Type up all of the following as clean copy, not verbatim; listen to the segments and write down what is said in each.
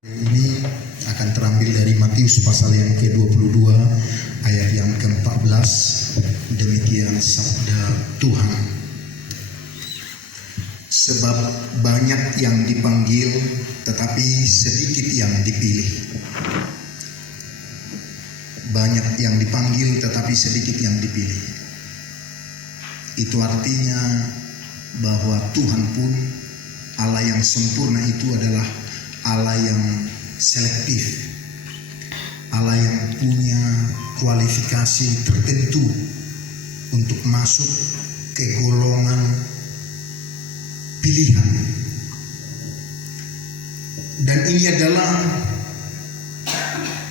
Ini akan terambil dari Matius pasal yang ke-22 ayat yang ke-14. Demikian sabda Tuhan. Sebab banyak yang dipanggil tetapi sedikit yang dipilih. Banyak yang dipanggil tetapi sedikit yang dipilih. Itu artinya bahwa Tuhan pun, Allah yang sempurna itu adalah Allah yang selektif, Allah yang punya kualifikasi tertentu untuk masuk ke golongan pilihan. Dan ini adalah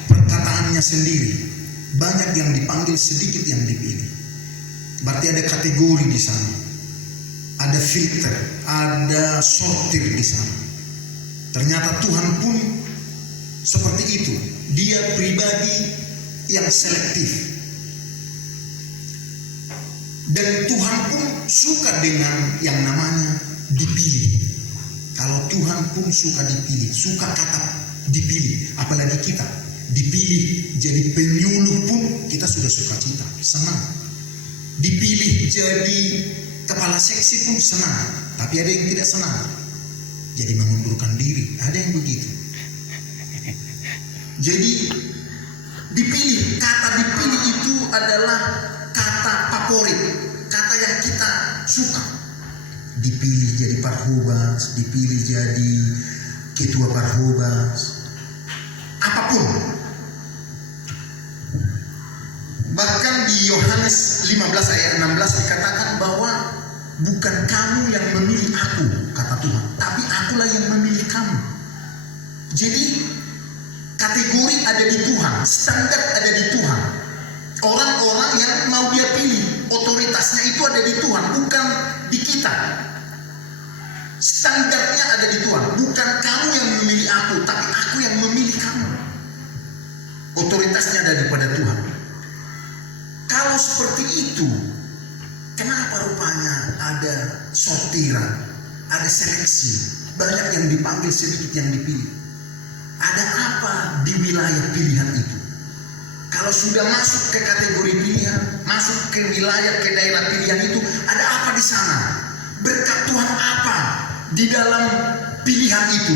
perkataannya sendiri. Banyak yang dipanggil, sedikit yang dipilih. Berarti ada kategori di sana, ada filter, ada sortir di sana. Ternyata Tuhan pun seperti itu. Dia pribadi yang selektif. Dan Tuhan pun suka dengan yang namanya dipilih. Kalau Tuhan pun suka dipilih, suka kata dipilih. Apalagi kita dipilih jadi penyuluh pun kita sudah suka cita, senang. Dipilih jadi kepala seksi pun senang. Tapi ada yang tidak senang, jadi mengundurkan diri, ada yang begitu. Jadi dipilih, kata dipilih itu adalah kata favorit, kata yang kita suka. Dipilih jadi parhubas, dipilih jadi ketua parhubas, apapun. Bahkan di Yohanes 15 ayat 16 dikatakan bahwa bukan kamu yang memilih aku, kata Tuhan, tapi akulah yang memilih kamu. Jadi kategori ada di Tuhan, standar ada di Tuhan. Orang-orang yang mau dia pilih, otoritasnya itu ada di Tuhan, bukan di kita. Standarnya ada di Tuhan, bukan kamu yang memilih aku, tapi aku yang memilih kamu. Otoritasnya ada pada Tuhan. Kalau seperti itu, kenapa rupanya ada sortiran, ada seleksi, banyak yang dipanggil, sedikit yang dipilih? Ada apa di wilayah pilihan itu? Kalau sudah masuk ke kategori pilihan, masuk ke wilayah, ke daerah pilihan itu, ada apa di sana? Berkat Tuhan apa di dalam pilihan itu?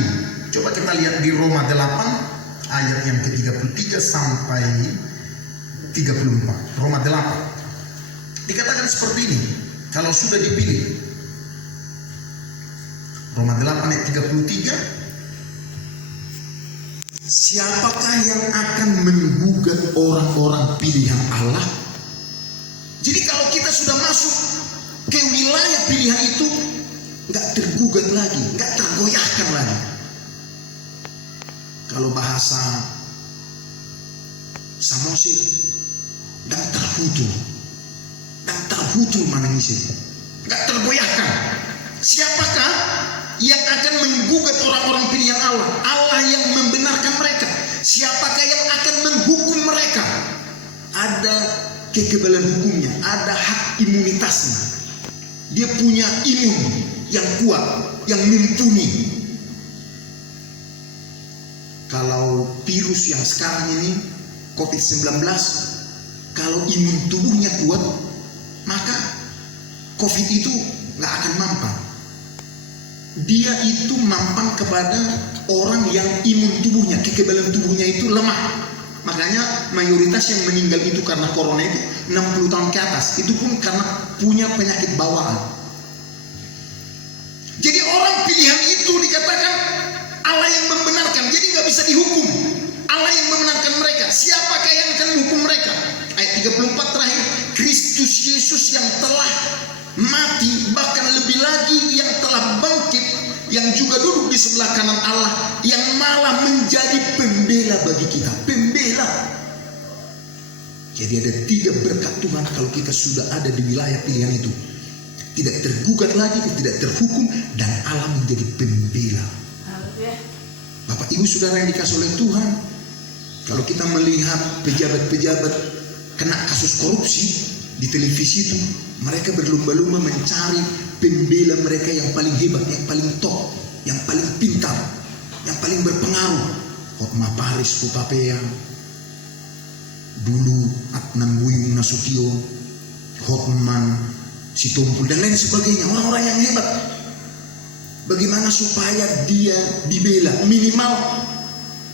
Coba kita lihat di Roma 8 ayat yang ke-33 sampai 34. Roma 8 dikatakan seperti ini, kalau sudah dipilih. Roma 8 ayat 33. Siapakah yang akan menggugat orang-orang pilihan Allah? Jadi kalau kita sudah masuk ke wilayah pilihan itu, nggak tergugat lagi, nggak tergoyahkan lagi. Kalau bahasa Samosir, dan terhutu manangisi, nggak tergoyahkan. Siapakah yang akan menggugat orang-orang pilihan Allah? Allah yang membenarkan mereka. Siapakah yang akan menghukum mereka? Ada kekebalan hukumnya, ada hak imunitasnya. Dia punya imun yang kuat, yang mumpuni. Kalau virus yang sekarang ini COVID-19, kalau imun tubuhnya kuat, maka COVID itu nggak akan mampan. Dia itu mampan kepada orang yang imun tubuhnya, kekebalan tubuhnya itu lemah. Makanya mayoritas yang meninggal itu karena corona itu 60 tahun ke atas. Itu pun karena punya penyakit bawaan. Jadi orang pilihan itu dikatakan Allah yang membenarkan, jadi nggak bisa dihukum. Allah yang membenarkan mereka. Siapakah yang akan menghukum mereka? Ayat 34 terakhir, Kristus Yesus yang telah mati, bahkan lebih lagi yang telah bangkit, yang juga duduk di sebelah kanan Allah, yang malah menjadi pembela bagi kita. Pembela. Jadi ada 3 berkat Tuhan kalau kita sudah ada di wilayah pilihan itu. Tidak tergugat lagi, tidak terhukum, dan Allah menjadi pembela. Bapak Ibu Saudara yang dikasih oleh Tuhan, kalau kita melihat pejabat-pejabat kena kasus korupsi di televisi itu, mereka berlomba-lomba mencari pembela mereka yang paling hebat, yang paling top, yang paling pintar, yang paling berpengaruh. Maparis Utapea, dulu Adnan Buyung Nasution, Hotman Sitompul dan lain sebagainya, orang-orang yang hebat. Bagaimana supaya dia dibela, minimal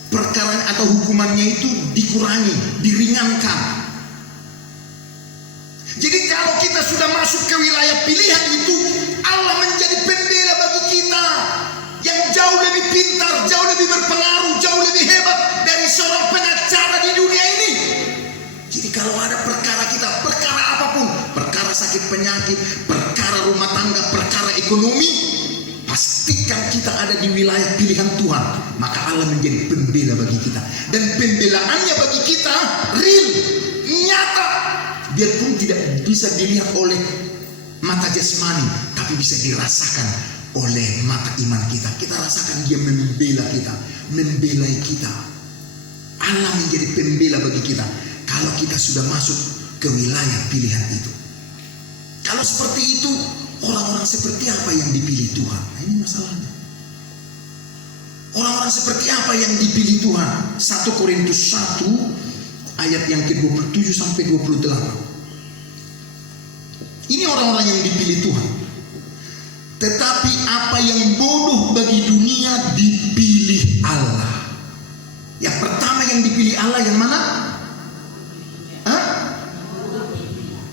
perkara atau hukumannya itu dikurangi, diringankan. Jadi kalau kita sudah masuk ke wilayah pilihan itu, Allah menjadi pembela bagi kita yang jauh lebih pintar, jauh lebih berpengaruh, jauh lebih hebat dari seorang pengacara di dunia ini. Jadi kalau ada perkara kita, perkara apapun, perkara sakit penyakit, perkara rumah tangga, perkara ekonomi, pastikan kita ada di wilayah pilihan Tuhan, maka Allah menjadi pembela bagi kita. Dan pembelaannya bagi kita real, nyata, biarpun tidak bisa dilihat oleh mata jasmani, tapi bisa dirasakan oleh mata iman kita. Kita rasakan dia membela kita, membelai kita. Allah menjadi pembela bagi kita kalau kita sudah masuk ke wilayah pilihan itu. Kalau seperti itu, orang-orang seperti apa yang dipilih Tuhan? Nah, ini masalahnya. Orang-orang seperti apa yang dipilih Tuhan? 1 Korintus 1 ayat yang ke-27 sampai 28. Ini orang-orang yang dipilih Tuhan. Tetapi apa yang bodoh bagi dunia dipilih Allah. Yang pertama yang dipilih Allah yang mana? Hah?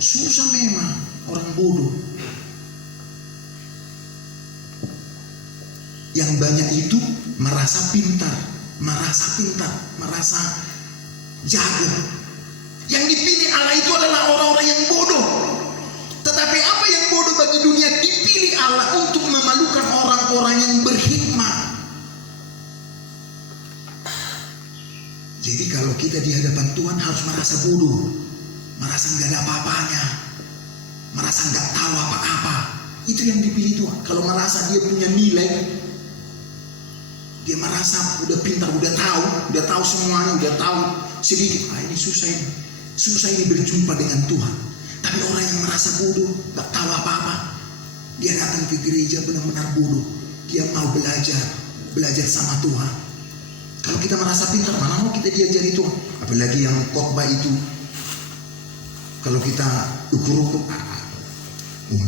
Susah memang orang bodoh. Yang banyak itu merasa pintar, merasa jago. Yang dipilih Allah itu adalah orang-orang yang bodoh. Tetapi apa yang bodoh bagi dunia dipilih Allah untuk memalukan orang-orang yang berhikmah. Jadi kalau kita di hadapan Tuhan harus merasa bodoh, merasa nggak ada apa-apanya, merasa nggak tahu apa-apa. Itu yang dipilih Tuhan. Kalau merasa dia punya nilai, dia merasa udah pintar, udah tahu semuanya, udah tahu sedikit. Ini susah ini berjumpa dengan Tuhan. Tapi orang yang merasa bodoh, gak tahu apa-apa, dia datang ke gereja benar-benar bodoh. Dia mau belajar sama Tuhan. Kalau kita merasa pintar, mana mau kita diajari Tuhan? Apalagi yang khotbah itu, kalau kita ukur-ukur,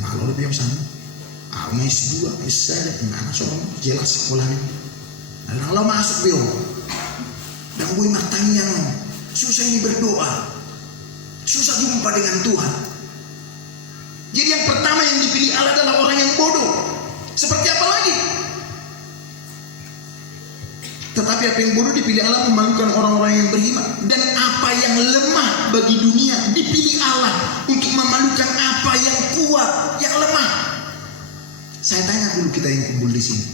kalau lebih sana, S2, S3, mana seorang jelas sekolahnya. Dan kalau masuk beliau, dan gue matanya, susah ini berdoa, susah jumpa dengan Tuhan. Jadi yang pertama yang dipilih Allah adalah orang yang bodoh. Seperti apa lagi? Tetapi apa yang bodoh dipilih Allah memalukan orang-orang yang beriman. Dan apa yang lemah bagi dunia dipilih Allah untuk memalukan apa yang kuat, yang lemah. Saya tanya dulu kita yang kumpul di sini.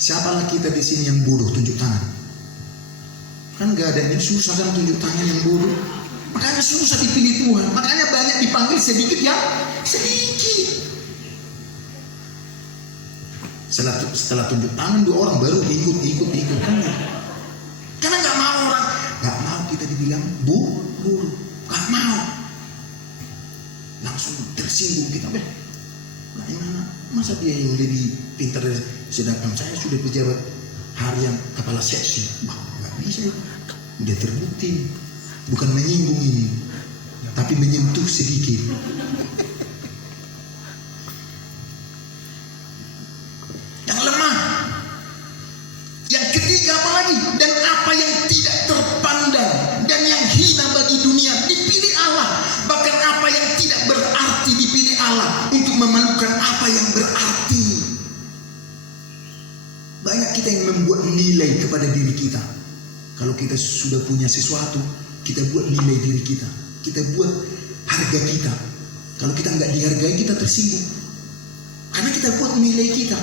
Siapalah kita di sini yang bodoh, tunjuk tangan. Kan gak ada, ini susah kan tunjuk tangan yang bodoh. Makanya susah dipilih Tuhan. Makanya banyak dipanggil, sedikit ya sedikit. Setelah tunjuk tangan 2 orang baru ikut. Karena gak mau kita dibilang bodoh, gak mau. Langsung tersinggung kita. Nah, masa dia yang lebih pintar dari, sedangkan saya sudah pejabat harian kepala seksi. Gak bisa, udah terbukti. Bukan menyinggung ini, tapi menyentuh sedikit. Yang lemah. Yang ketiga apa lagi? Dan apa yang tidak terpandang dan yang hina bagi dunia dipilih Allah. Bahkan apa yang tidak berarti dipilih Allah untuk memalukan apa yang berarti. Banyak kita yang membuat nilai kepada diri kita. Kalau kita sudah punya sesuatu, kita buat nilai diri kita, kita buat harga kita. Kalau kita nggak dihargai, kita tersinggung. Karena kita buat nilai kita.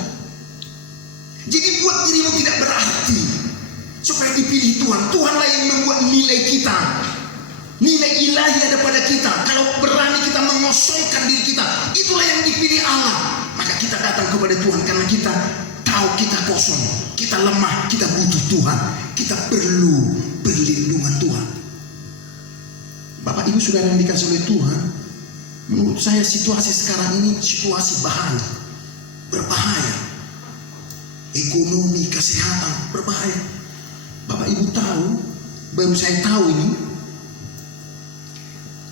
Jadi buat dirimu tidak berarti supaya dipilih Tuhan. Tuhanlah yang membuat nilai kita. Nilai ilahi ada pada kita. Kalau berani kita mengosongkan diri kita, itulah yang dipilih Allah. Maka kita datang kepada Tuhan karena kita tahu kita kosong, kita lemah, kita butuh Tuhan, kita perlu perlindungan Tuhan. Bapak Ibu Saudara yang dikasih oleh Tuhan, menurut saya situasi sekarang ini situasi bahaya, berbahaya. Ekonomi, kesehatan, berbahaya. baru saya tahu ini,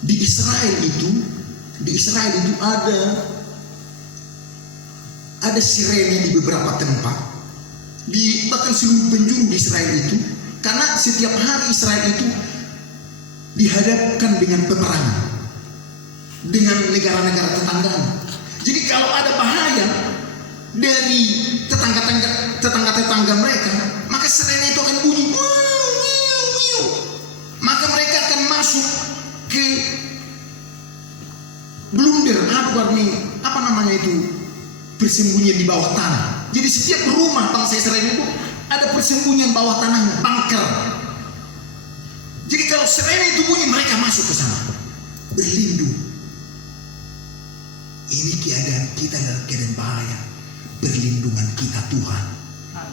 di Israel itu ada sirene di beberapa tempat, bahkan seluruh penjuru di Israel itu, karena setiap hari Israel itu dihadapkan dengan peperangan dengan negara-negara tetangganya. Jadi kalau ada bahaya dari tetangga mereka, maka sirene itu akan bunyi, maka mereka akan masuk ke blunder, apa namanya itu, persembunyian di bawah tanah. Jadi setiap rumah bangsa Israel itu ada persembunyian bawah tanahnya, bunker. Jadi kalau sirene itu bunyi, mereka masuk ke sana, berlindung. Ini keadaan kita dalam keadaan bahaya. Perlindungan kita Tuhan,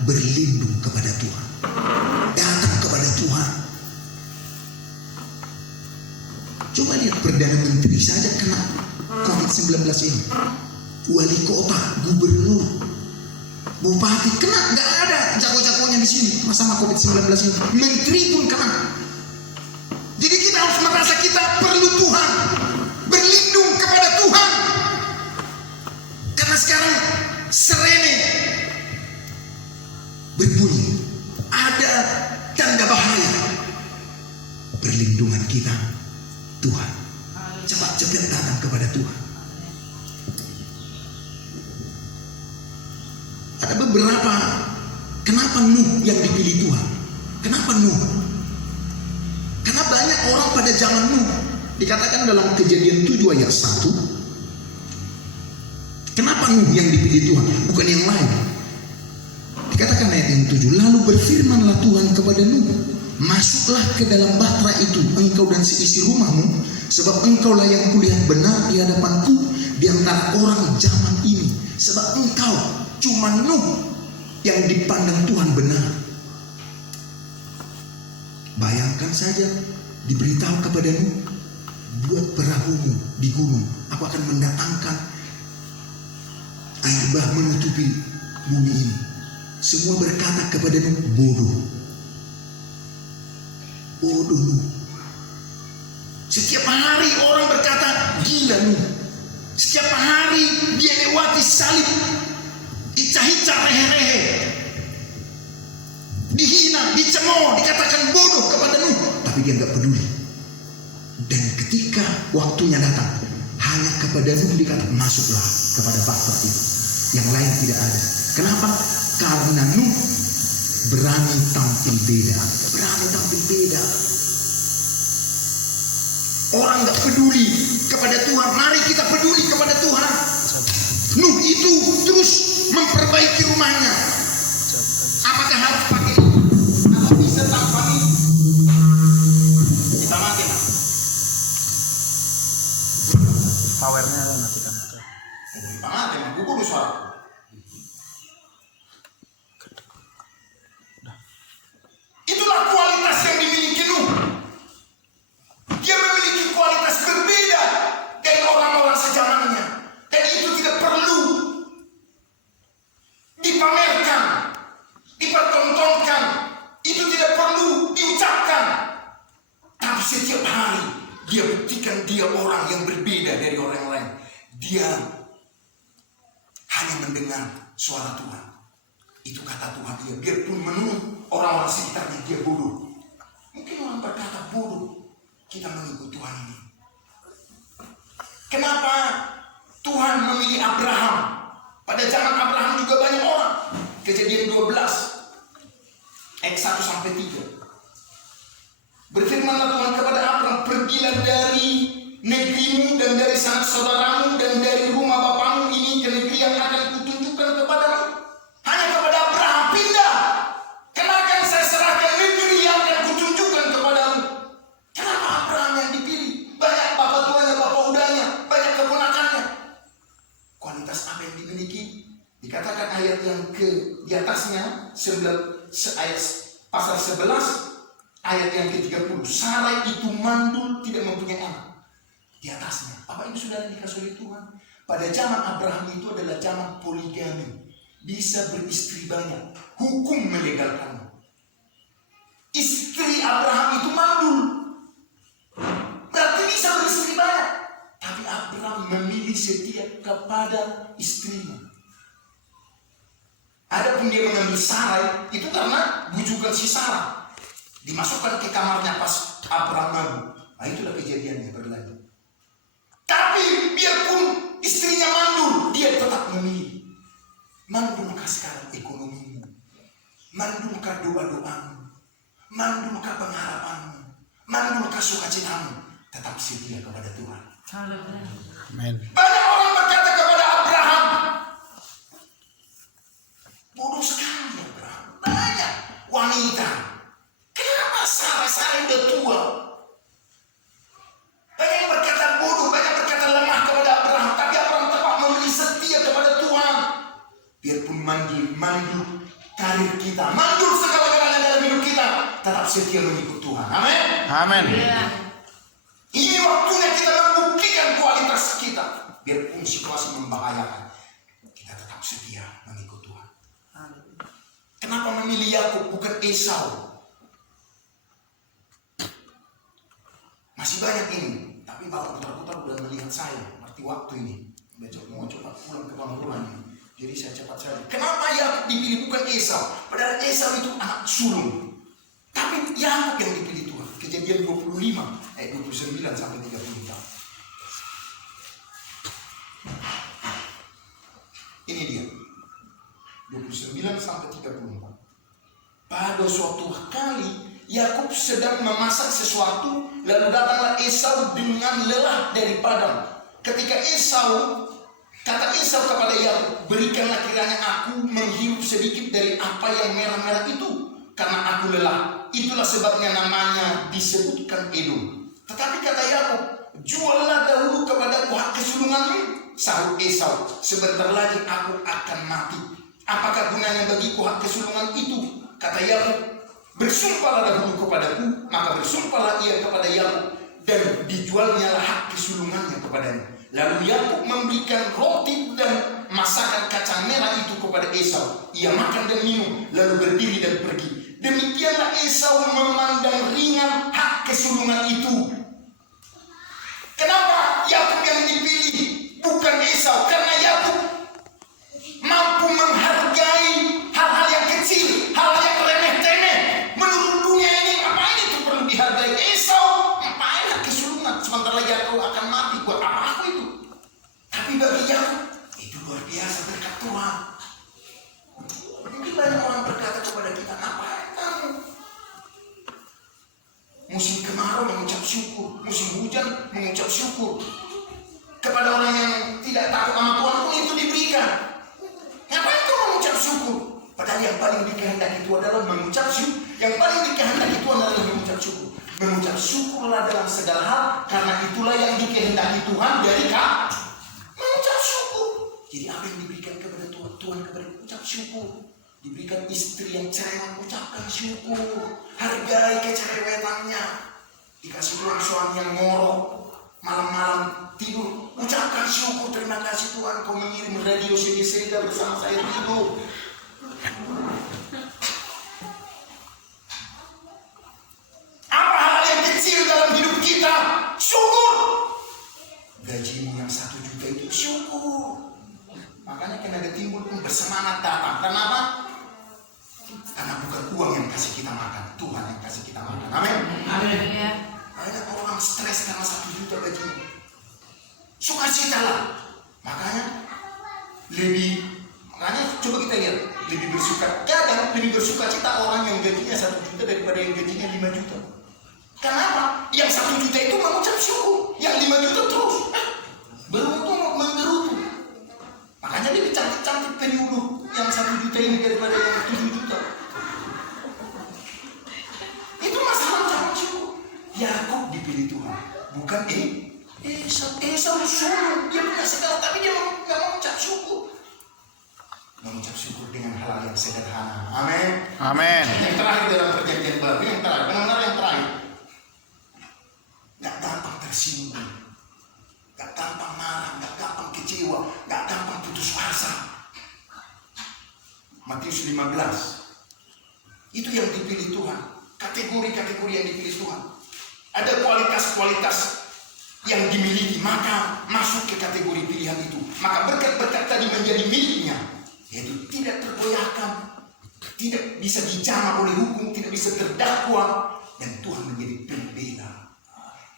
berlindung kepada Tuhan, datang kepada Tuhan. Coba lihat Perdana Menteri saja kena COVID-19 ini. Wali kota, gubernur, bupati kena, nggak ada jago-jagonya di sini masalah COVID-19 ini. Menteri pun kena. Jadi kita harus merasa kita perlu Tuhan, berlindung kepada Tuhan. Karena sekarang sirene berbunyi, ada tanda bahaya. Perlindungan kita Tuhan. Cepat-cepat datang kepada Tuhan. Ada beberapa, kenapa Nuh yang dipilih Tuhan? Kenapa Nuh? Karena banyak orang pada zaman Nuh, dikatakan dalam Kejadian 7 ayat 1, kenapa Nuh yang dipilih Tuhan, bukan yang lain? Dikatakan ayat yang 7, lalu berfirmanlah Tuhan kepada Nuh, masuklah ke dalam bahtera itu, engkau dan seisi rumahmu, sebab engkaulah yang kulihat benar di hadapanku di antara orang zaman ini. Sebab engkau, cuma Nuh yang dipandang Tuhan benar. Bayangkan saja diberitahu kepada Nuh, buat perahumu di gunung, aku akan mendatangkan air bah menutupi bumi ini. Semua berkata kepada Nuh, bodoh Nuh. Setiap hari orang berkata, gila Nuh. Setiap hari dia lewati salib, ica-ica, rehe-rehe, dihina, dicemooh, dikatakan bodoh kepada Nuh, tapi dia nggak peduli. Dan ketika waktunya datang, hanya kepada Nuh dikatakan, masuklah kepada bahtera itu, yang lain tidak ada. Kenapa? Karena Nuh berani tampil beda. Orang nggak peduli kepada Tuhan, mari kita peduli kepada Tuhan. Nuh itu terus memperbaiki rumahnya. Apakah harus pakai? Atau bisa tanpa ini? Kita mati. Powernya nanti kan. Kita mati, gugur suara. Itulah kualitas yang dimiliki Nuh. Dia memiliki kualitas berbeda dari orang-orang sejamannya. Dan itu tidak perlu dipamerkan, dipertontonkan. Itu tidak perlu diucapkan. Tapi setiap hari dia buktikan dia orang yang berbeda dari orang lain. Dia hanya mendengar suara Tuhan. Itu kata Tuhan dia. Biarpun menuduh orang-orang sekitarnya dia bodoh. Mungkin orang berkata bodoh. Kita mengikut Tuhan ini. Kenapa Tuhan memilih Abraham? Pada zaman Abraham juga banyak orang. Kejadian 12 ayat 1-3. Berfirmanlah Tuhan kepada Abraham, pergilah dari negerimu dan dari sanak saudaramu dan dari rumah bapamu ini ke negeri yang akan kutunjukkan kepadamu. Hanya kepada Abraham, pindah. Karena akan saya serahkan negeri yang akan kutunjukkan kepadamu. Kenapa Abraham yang dipilih? Banyak bapak tuanya, bapak udahnya, banyak keponakannya. Kualitas apa yang dimiliki? Dikatakan ayat yang di atasnya, ayat pasal 11, ayat yang ke-30. Sarai itu mandul, tidak mempunyai anak. Di atasnya, apa ini sudah dikasih oleh Tuhan? Pada zaman Abraham itu adalah zaman poligami. Bisa beristri banyak. Hukum melegalkannya. Istri Abraham itu dia mengambil Sarai itu karena bujukan si Sarah. Dimasukkan ke kamarnya pas Abraham mabuk. Nah itulah kejadiannya berlanjut. Tapi biarpun istrinya mandul, dia tetap memilih. Mandulkah sekarang ekonomimu? Mandulkah doa-doamu? Mandulkah pengharapanmu? Mandulkah sukacitamu? Tetap setia kepada Tuhan. Amin. Banyak orang berkata kepada Abraham, bodoh sekali Abraham. Banyak wanita. Kenapa Sarah udah tua? Banyak yang berkata bodoh, banyak yang berkata lemah kepada Abraham. Tapi Abraham tetap memilih setia kepada Tuhan. Biarpun mandul karir kita, mandul segala-galanya dalam hidup kita, tetap setia mengikut Tuhan. Amin. Amin. Ini waktunya kita membuktikan kualitas kita. Biarpun situasi membahayakan, kita tetap setia mengikut Tuhan. Kenapa memilih Yakub bukan Esau? Masih banyak ini, tapi Bapak putar-putar udah melihat saya. Arti waktu ini, besok mau cepat pulang ke Pangkulan ini. Jadi saya cepat saja. Kenapa Yakub dipilih bukan Esau? Padahal Esau itu anak sulung. Tapi Yakub yang dipilih Tuhan. Kejadian 25 ayat 29 sampai 34. Ini dia. 29 sampai 34. Pada suatu kali Yakub sedang memasak sesuatu, lalu datanglah Esau dengan lelah dari padang. Ketika kata Esau kepada Yakub, berikanlah kiranya aku menghirup sedikit dari apa yang merah-merah itu, karena aku lelah. Itulah sebabnya namanya disebutkan Edom. Tetapi kata Yakub, juallah dahulu kepadaku hak kesulunganmu. Sahut Esau, sebentar lagi aku akan mati. Apakah gunanya bagiku hak kesulungan itu? Kata Yakub, bersumpahlah dahulu kepadaku. Maka bersumpahlah ia kepada Yakub, dan dijualnyalah hak kesulungannya kepadanya. Lalu Yakub memberikan roti dan masakan kacang merah itu kepada Esau. Ia makan dan minum, lalu berdiri dan pergi. Demikianlah Esau memandang ringan hak kesulungan itu. Kenapa Yakub yang dipilih bukan Esau? Karena Yakub mampu menghargai hal-hal yang kecil, hal-hal yang remeh-temeh. Menurut dunia ini, ngapain itu perlu dihargai? Esau, ngapain hak kesulungan? Sebentar lagi aku akan mati, buat apa aku itu? Tapi bagi Yakub, itu luar biasa berkat Tuhan. Mungkin banyak orang berkata kepada kita, ngapain kamu? Musim kemarau mengucap syukur, musim hujan mengucap syukur. Kepada orang yang tidak takut sama Tuhan pun itu diberikan. Ngapain kau mengucap syukur? Padahal yang paling dikehendaki itu adalah mengucap syukur. Yang paling dikehendaki itu adalah mengucap syukur. Mengucap syukurlah dalam segala hal, karena itulah yang dikehendaki Tuhan dari kamu. Mengucap syukur. Jadi apa yang diberikan kepada Tuhan? Tuhan kepada mengucap syukur. Diberikan istri yang cerewet, ucapkan syukur. Hargai kecerewetannya. Dikasih Tuhan suami yang ngorok, malam-malam tidur, ucapkan syukur. Terima kasih Tuhan, kau mengirim radio sehingga bersama saya tidur. Apa hal yang kecil dalam hidup kita? Syukur. Gajimu yang 1 juta itu syukur. Makanya kena timbul pun bersemangat datang. Kenapa? Karena bukan uang yang kasih kita makan, Tuhan yang kasih kita makan. Amin. Amin. Banyak orang stres karena 1 juta gajinya. Sukacitalah. Makanya coba kita lihat, lebih bersuka cita orang yang gajinya 1 juta daripada yang gajinya 5 juta. Kenapa? Yang 1 juta itu mengucap syukur, yang 5 juta terus beruntung menggerutu. Makanya lebih cantik-cantik penyuluh yang 1 juta ini daripada yang 7 juta. Itu masalah ucapan syukur. Yakub dipilih Tuhan, bukan Esau sulung. Dia punya segala, tapi dia nggak mau ucap syukur. Mengucap syukur dengan hal yang sederhana. Amin. Amin. Yang terakhir dalam perjanjian baru, yang terakhir, benar-benar yang terakhir. Gak gampang tersinggung, gak gampang marah, gak gampang kecewa, gak gampang putus asa. Matius 15. Itu yang dipilih Tuhan. Kategori-kategori yang dipilih Tuhan. Ada kualitas-kualitas yang dimiliki, maka masuk ke kategori pilihan itu. Maka berkat-berkat tadi menjadi miliknya, yaitu tidak tergoyahkan, tidak bisa dijama oleh hukum, tidak bisa terdakwa, dan Tuhan menjadi pembela.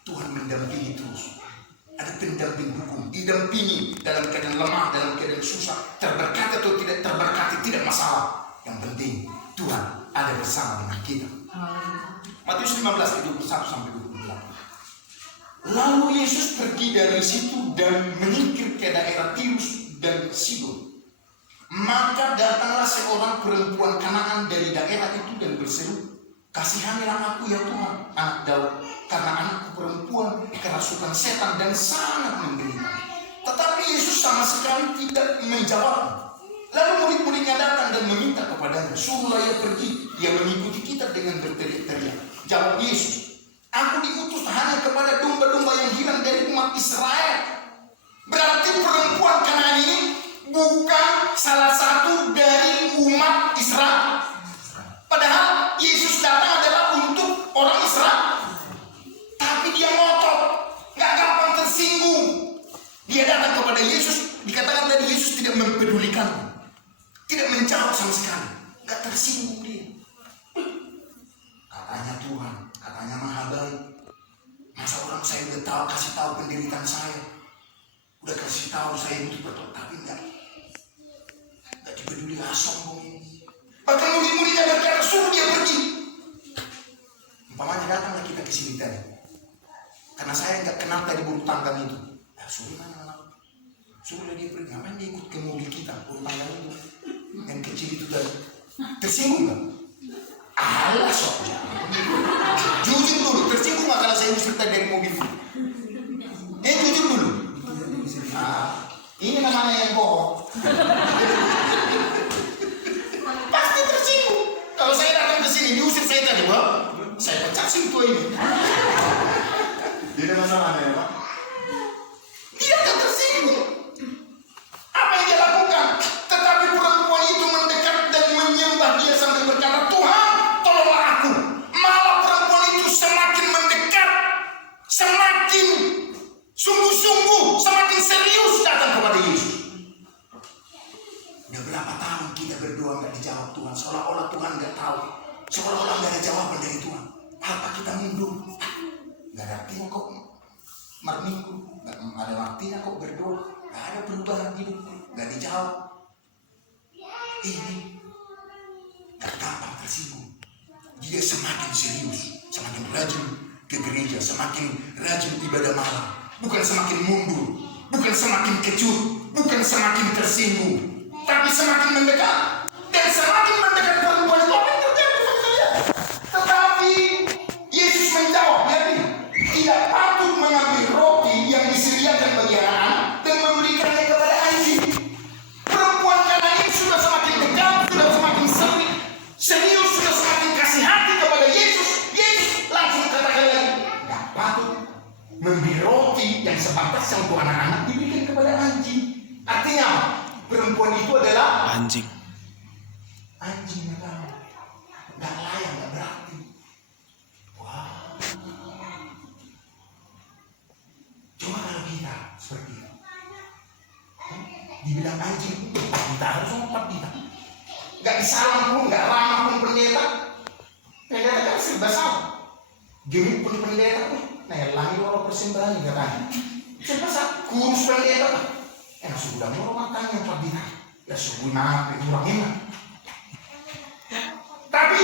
Tuhan mendampingi terus. Ada pendamping hukum, didampingi dalam keadaan lemah, dalam keadaan susah, terberkati atau tidak terberkati tidak masalah. Yang penting Tuhan ada bersama dengan kita. Matius 15 ayat 21 sampai 28. Lalu Yesus pergi dari situ dan menyingkir ke daerah Tirus dan Sidon. Maka datanglah seorang perempuan Kanaan dari daerah itu dan berseru, "Kasihanilah aku ya Tuhan, anak Daud, karena anakku perempuan kerasukan setan dan sangat menderita." Tetapi Yesus sama sekali tidak menjawab. Lalu murid-muridnya datang dan meminta kepadanya, "Suruhlah ia pergi, ia mengikuti kita," dengan berteriak-teriak. Jawab Yesus, "Aku diutus hanya kepada domba-domba yang hilang dari umat Israel." Berarti perempuan Kanaan ini bukan salah satu dari umat Israel. Padahal Yesus datang adalah untuk orang Israel. Tapi dia ngotot, gak gampang tersinggung. Dia datang kepada Yesus, dikatakan tadi Yesus tidak mempedulikan, tidak menjawab sama sekali, gak tersinggung dia. Katanya Tuhan, katanya Maha Baik. Masa orang saya udah tahu, kasih tahu penderitaan saya, udah kasih tahu saya butuh bertobat, tapi gak dipeduli, sombong ini. Bahkan murid-muridnya berkata, "Suruh dia pergi." Umpamanya datanglah kita ke sini tadi, karena saya nggak kenal tadi buru tangga itu. Ya suruh mana? Suruh dia pergi. Ngapain dia ikut ke mobil kita buru tangga itu? Yang kecil itu tadi. Tersinggung nggak? Alah sok. Jujur dulu. Tersinggung nggak kalau saya usir tadi dari mobil itu? Jujur dulu. Ini namanya yang bohong. Pasti tersinggung. Kalau saya datang ke sini diusir saya tadi, Pak, saya pecah simpul ini. Tidak masalahnya ya Pak. Dia akan tersinggung. Apa yang dia lakukan? Tetapi perempuan itu mendekat dan menyembah dia sambil berkata, "Tuhan, tolonglah aku." Malah perempuan itu semakin mendekat, semakin sungguh-sungguh, semakin serius datang kepada Yesus. Udah berapa tahun kita berdoa nggak dijawab Tuhan, seolah-olah Tuhan nggak tahu, seolah-olah nggak ada jawaban dari Tuhan. Apa kita mundur? Nggak ada artinya kok minggu, nggak ada artinya kok berdoa, nggak ada perubahan hidup, nggak dijawab. Ini nggak gampang tersinggung. Dia semakin serius, semakin rajin ke gereja, semakin rajin ibadah malam. Bukan semakin mundur, bukan semakin kecut, bukan semakin tersinggung, tapi semakin mendekat. Dan semakin mendekat perempuan itu, apa yang terjadi sama saya? Tetapi Yesus menjawab, ya, tidak patut mengambil roti yang disediakan bagi anak-anak dan memberikannya kepada anjing. Perempuan Kanaan ini sudah semakin dekat, sudah semakin serius, sudah semakin kasih hati kepada Yesus. Yesus langsung katakan lagi, tidak patut memberi roti yang sepantasnya untuk anak-anak diberikan kepada anjing. Artinya perempuan itu adalah Anjing. anjing yang nggak layak, nggak berarti. Wah. Coba kalau kita seperti itu, dibilang anjing, kita harus ngomong kita. Nggak disalam pun, nggak ramah pun pendeta. Pendeta kan serba salah. Gemuk pun pendeta pun, nelangi orang persembahan katanya. Serba salah, kurus pendeta. Sudah mau makannya pendeta. Ya subuh nape kurang enak. Tapi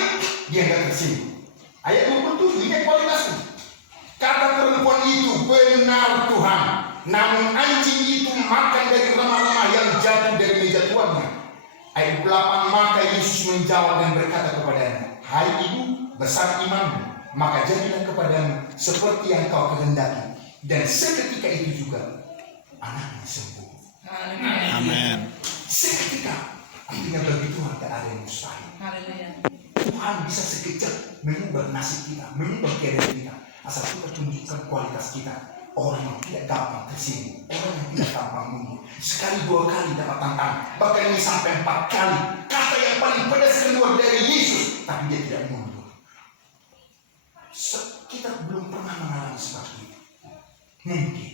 dia nggak tersinggung. Ayat 27 ini kualitasnya. Kata perempuan itu, "Benar Tuhan, namun anjing itu makan dari remah-remah yang jatuh dari meja tuannya." Ayat 8, maka Yesus menjawab dan berkata kepadanya, "Hai ibu, besar imanmu, maka jadilah kepadamu seperti yang kau kehendaki." Dan seketika itu juga anaknya sembuh. Amin. Seketika, artinya bagi Tuhan tak ada yang mustahil. Tuhan bisa sekejap mengubah nasib kita, mengubah keadaan kita, asal kita tunjukkan kualitas kita. Orang yang tidak gampang tersinggung, orang yang tidak gampang mundur. Sekali dua kali dapat tantangan, bahkan ini sampai 4 kali. Kata yang paling pedas keluar dari Yesus, tapi dia tidak mundur. Kita belum pernah mengalami seperti itu. Mungkin,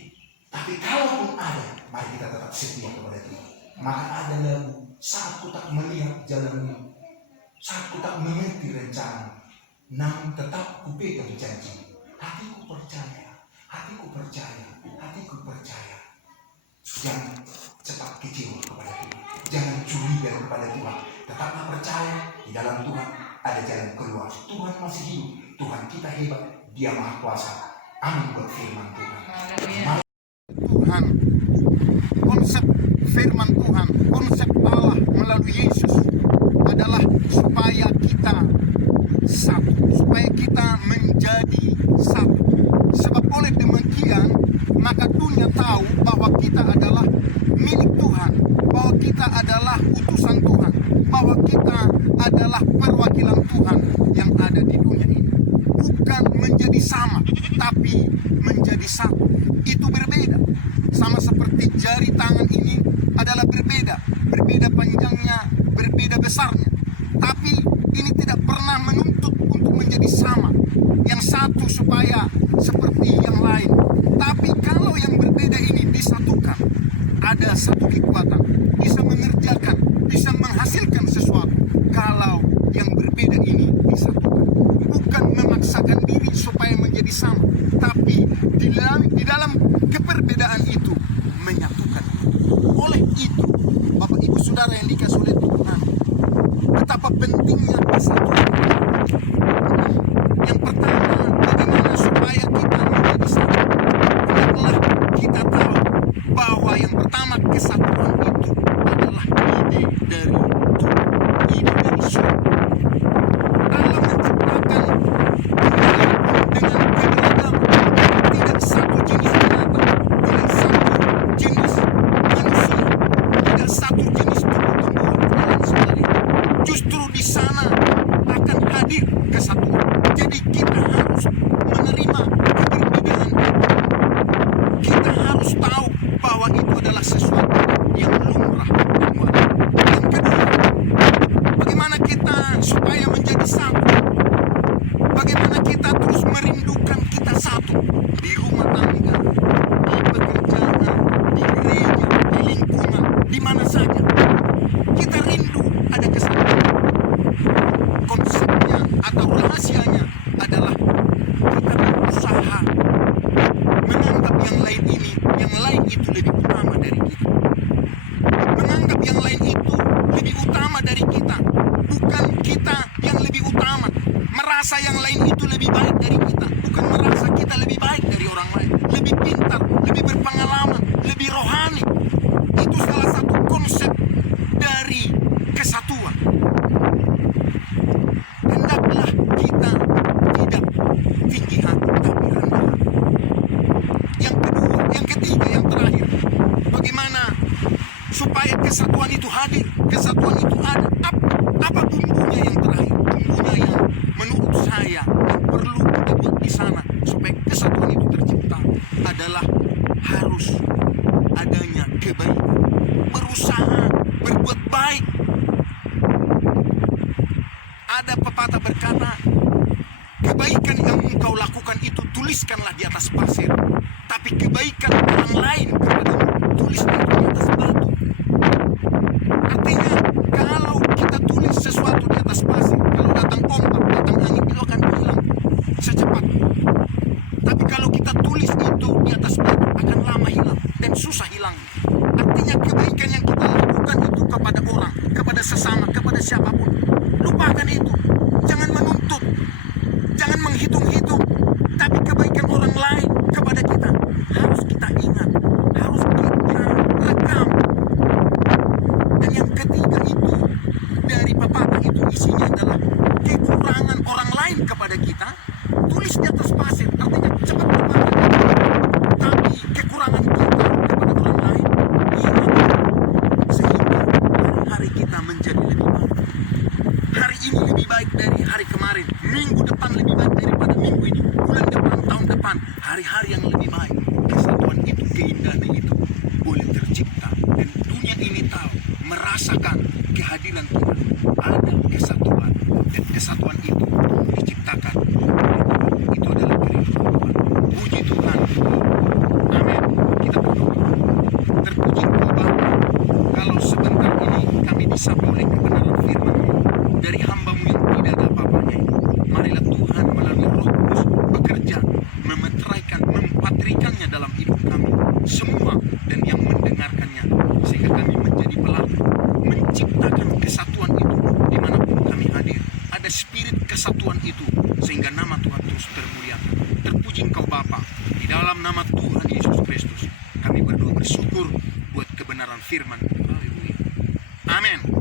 tapi kalaupun ada, mari kita tetap setia kepada Tuhan. Maka ada lagu, saat ku tak melihat jalanmu, saat ku tak mengerti rencana, namun tetap ku pegang janji. Hatiku percaya, hatiku percaya, hatiku percaya. Jangan cepat kecewa kepada Tuhan, jangan curiga kepada Tuhan. Tetaplah percaya di dalam Tuhan ada jalan keluar. Tuhan masih hidup, Tuhan kita hebat, Dia Maha Kuasa. Amin buat firman Tuhan. Tuhan, konsep firman Tuhan, konsep Allah melalui Yesus adalah supaya kita satu, supaya kita menjadi satu. Sebab oleh demikian maka dunia tahu bahwa kita adalah milik Tuhan, bahwa kita adalah utusan Tuhan, bahwa kita adalah perwakilan Tuhan yang ada di dunia ini. Bukan menjadi sama, tapi menjadi satu. Itu berbeda. Sama seperti jari tangan ini adalah berbeda. Berbeda panjangnya, berbeda besarnya. Tapi ini tidak pernah menuntut untuk menjadi sama. Yang satu supaya seperti yang lain. Tapi kalau yang berbeda ini disatukan, ada satu kekuatan. Bisa mengerjakan, bisa menghasilkan sesuatu. Kalau yang berbeda ini disatukan. Bukan memaksakan diri supaya menjadi sama, tapi di dalam keperbedaan itu menyatukan. Oleh itu, Bapak Ibu Saudara yang dikasihi oleh Tuhan, betapa pentingnya kesatuan. Yang pertama, bagaimana supaya kita menjadi satu? Hendaklah kita tahu bahwa yang pertama kesatuan itu adalah ide dari Tuhan, ide dari surga. Allah menciptakan dengan keberagaman, tidak satu jenis binatang, tidak satu jenis manusia, tidak satu jenis tumbuh-tumbuhan, dan sebagainya. Justru di sana akan hadir kesatuan. Jadi kita harus menerima keberbedaan itu. Kita harus tahu bahwa itu adalah sesuatu yang lumrah dan wajar. Yang kedua, bagaimana kita supaya menjadi satu? Bagaimana kita terus merindukan kita satu di rumah tangga, di pekerjaan, di gereja, di lingkungan, di mana saja. Kita rindu ada kesatuan. Konsepnya atau rahasianya adalah kita berusaha menganggap yang lain ini, yang lain itu lebih utama dari kita. Menganggap yang lain itu lebih utama dari kita. Bukan kita yang lebih utama. Merasa yang lain itu lebih baik dari kita. Bukan merasa kita lebih baik dari orang lain. Lebih pintar, lebih berpengalaman, lebih rohani. Itu salah satu konsep dari kesatuan. Hendaklah kita tidak tinggi hati, tapi rendah. Yang kedua, yang ketiga, yang terakhir, bagaimana supaya kesatuan itu hadir, kesatuan itu ada. Apa bumbunya yang terakhir? Bumbunya yang menurut saya yang perlu kita buat di sana supaya kesatuan itu tercipta adalah harus adanya kebaikan. Berusaha berbuat baik. Ada pepatah berkata, kebaikan yang engkau lakukan itu tuliskanlah di atas pasir. Tapi kebaikan orang lain kepadamu tuliskan di atas batu. Artinya, kalau kita tulis sesuatu di atas pasir, kalau datang ombak, datang angin, itu akan hilang secepatnya. Tapi kalau kita tulis itu di atas batu, akan lama hilang dan susah hilang. Artinya kebaikan yang kita lakukan itu kepada orang, kepada sesama, kepada siapapun, lupakan itu. Jangan menuntut, jangan menghitung-hitung. Tapi kebaikan orang lain kepada kita harus kita ingat, harus kita sehingga nama Tuhan terus termuliakan. Terpuji Engkau Bapa, di dalam nama Tuhan Yesus Kristus kami berdoa bersyukur buat kebenaran firman. Haleluya. Amin.